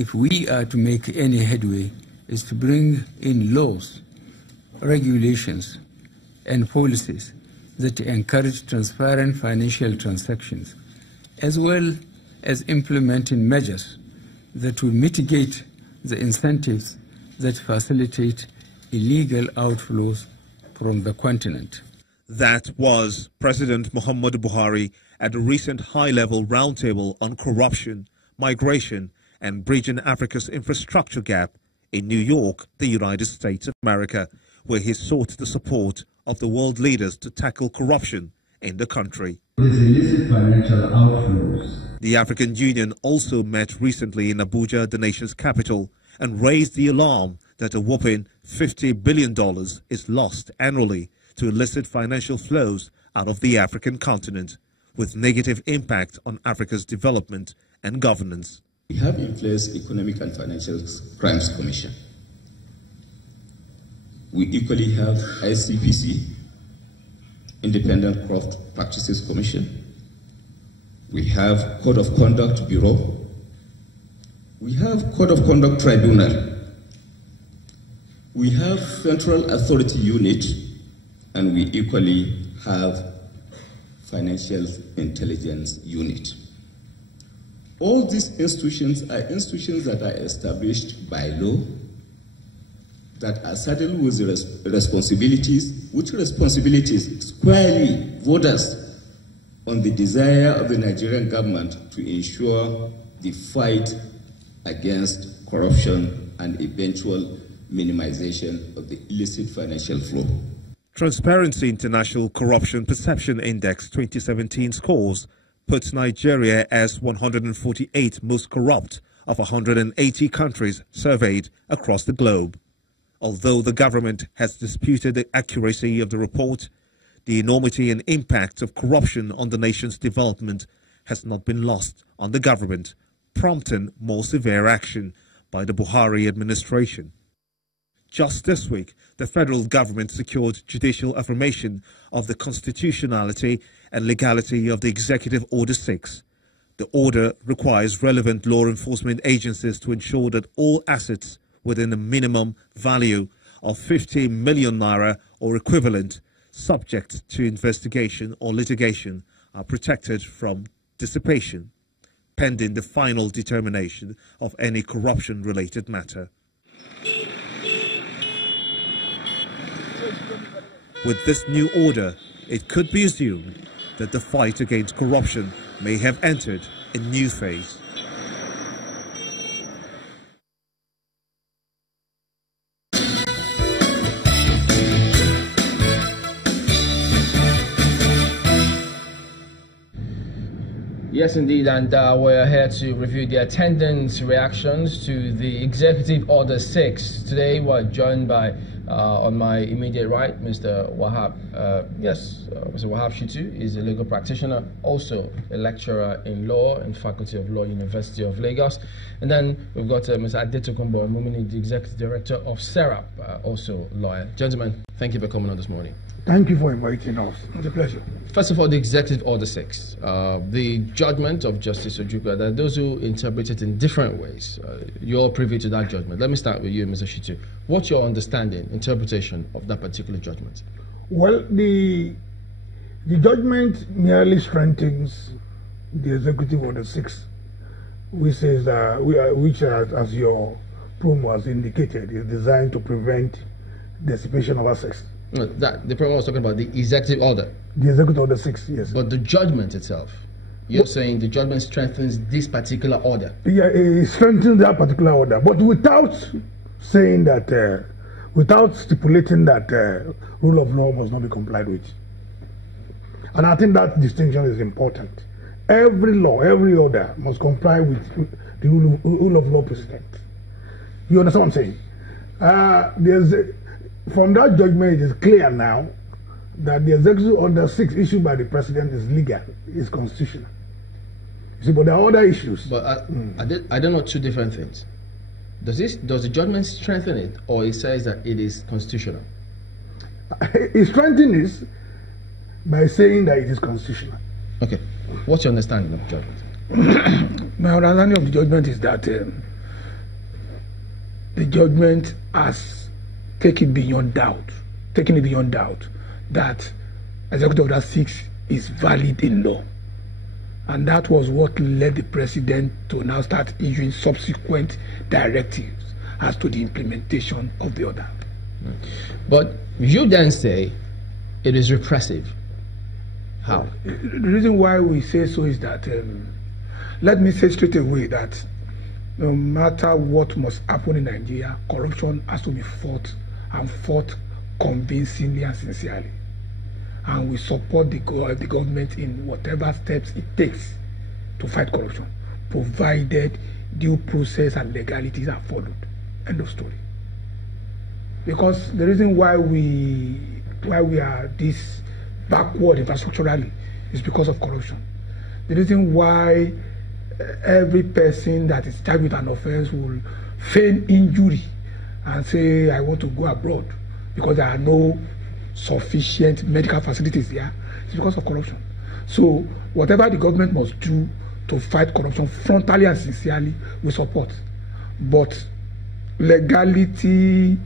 if we are to make any headway, is to bring in laws, regulations, and policies that encourage transparent financial transactions, as well as implementing measures that will mitigate the incentives that facilitate illegal outflows from the continent. That was President Muhammadu Buhari at a recent high-level roundtable on corruption, migration, and bridging Africa's infrastructure gap in New York, the United States of America, where he sought the support of the world leaders to tackle corruption in the country. Illicit financial outflows. The African Union also met recently in Abuja, the nation's capital, and raised the alarm that a whopping $50 billion is lost annually to illicit financial flows out of the African continent, with negative impact on Africa's development and governance. We have in place Economic and Financial Crimes Commission. We equally have ICPC, Independent Corrupt Practices Commission. We have Code of Conduct Bureau. We have Code of Conduct Tribunal. We have Central Authority Unit, and we equally have Financial Intelligence Unit. All these institutions are institutions that are established by law, that are saddled with responsibilities, which responsibilities squarely voters on the desire of the Nigerian government to ensure the fight against corruption and eventual minimization of the illicit financial flow. Transparency International Corruption Perception Index 2017 scores puts Nigeria as 148 most corrupt of 180 countries surveyed across the globe. Although the government has disputed the accuracy of the report, the enormity and impact of corruption on the nation's development has not been lost on the government, prompting more severe action by the Buhari administration. Just this week, the federal government secured judicial affirmation of the constitutionality and legality of the Executive Order 6. The order requires relevant law enforcement agencies to ensure that all assets within a minimum value of 50 million naira or equivalent, subject to investigation or litigation, are protected from dissipation, pending the final determination of any corruption-related matter. With this new order, it could be assumed that the fight against corruption may have entered a new phase. Yes, indeed, and we're here to review the attendance reactions to the Executive Order 6. Today, we're joined by, on my immediate right, Mr. Wahab. Mr. Wahab Shittu is a legal practitioner, also a lecturer in law in Faculty of Law, University of Lagos. And then we've got Mr. Adetokunbo Mumuni, the Executive Director of SERAP, also lawyer. Gentlemen, thank you for coming on this morning. Thank you for inviting us. It's a pleasure. First of all, the Executive Order 6, the judgment of Justice Ojukwu, there are those who interpret it in different ways. You're privy to that judgment. Let me start with you, Mr. Shittu. What's your understanding, interpretation of that particular judgment? Well, the judgment merely strengthens the Executive Order 6, which says which, as your promo has indicated, is designed to prevent dissipation of assets. No, the promo was talking about the Executive Order. The Executive Order 6, yes. But the judgment itself, you're saying the judgment strengthens this particular order. Yeah, it strengthens that particular order, but without saying that, without stipulating that rule of law must not be complied with. And I think that distinction is important. Every law, every order must comply with the rule of law precedent. You understand what I'm saying? From that judgment, it is clear now that the Executive Order 6 issued by the President is legal, is constitutional. You see, but there are other issues. But I don't know two different things. Does the judgment strengthen it, or it says that it is constitutional? It strengthens it by saying that it is constitutional. Okay. What's your understanding of the judgment? My understanding of the judgment is that the judgment has taken it beyond doubt that Executive Order 6 is valid in law. And that was what led the president to now start issuing subsequent directives as to the implementation of the order. But you then say it is repressive. How? The reason why we say so is that, let me say straight away that no matter what must happen in Nigeria, corruption has to be fought, and fought convincingly and sincerely. And we support the government in whatever steps it takes to fight corruption, provided due process and legalities are followed. End of story. Because the reason why we are this backward infrastructurally is because of corruption. The reason why every person that is charged with an offense will feign injury and say, I want to go abroad because there are no sufficient medical facilities here, it's because of corruption. So whatever the government must do to fight corruption frontally and sincerely, we support. But legality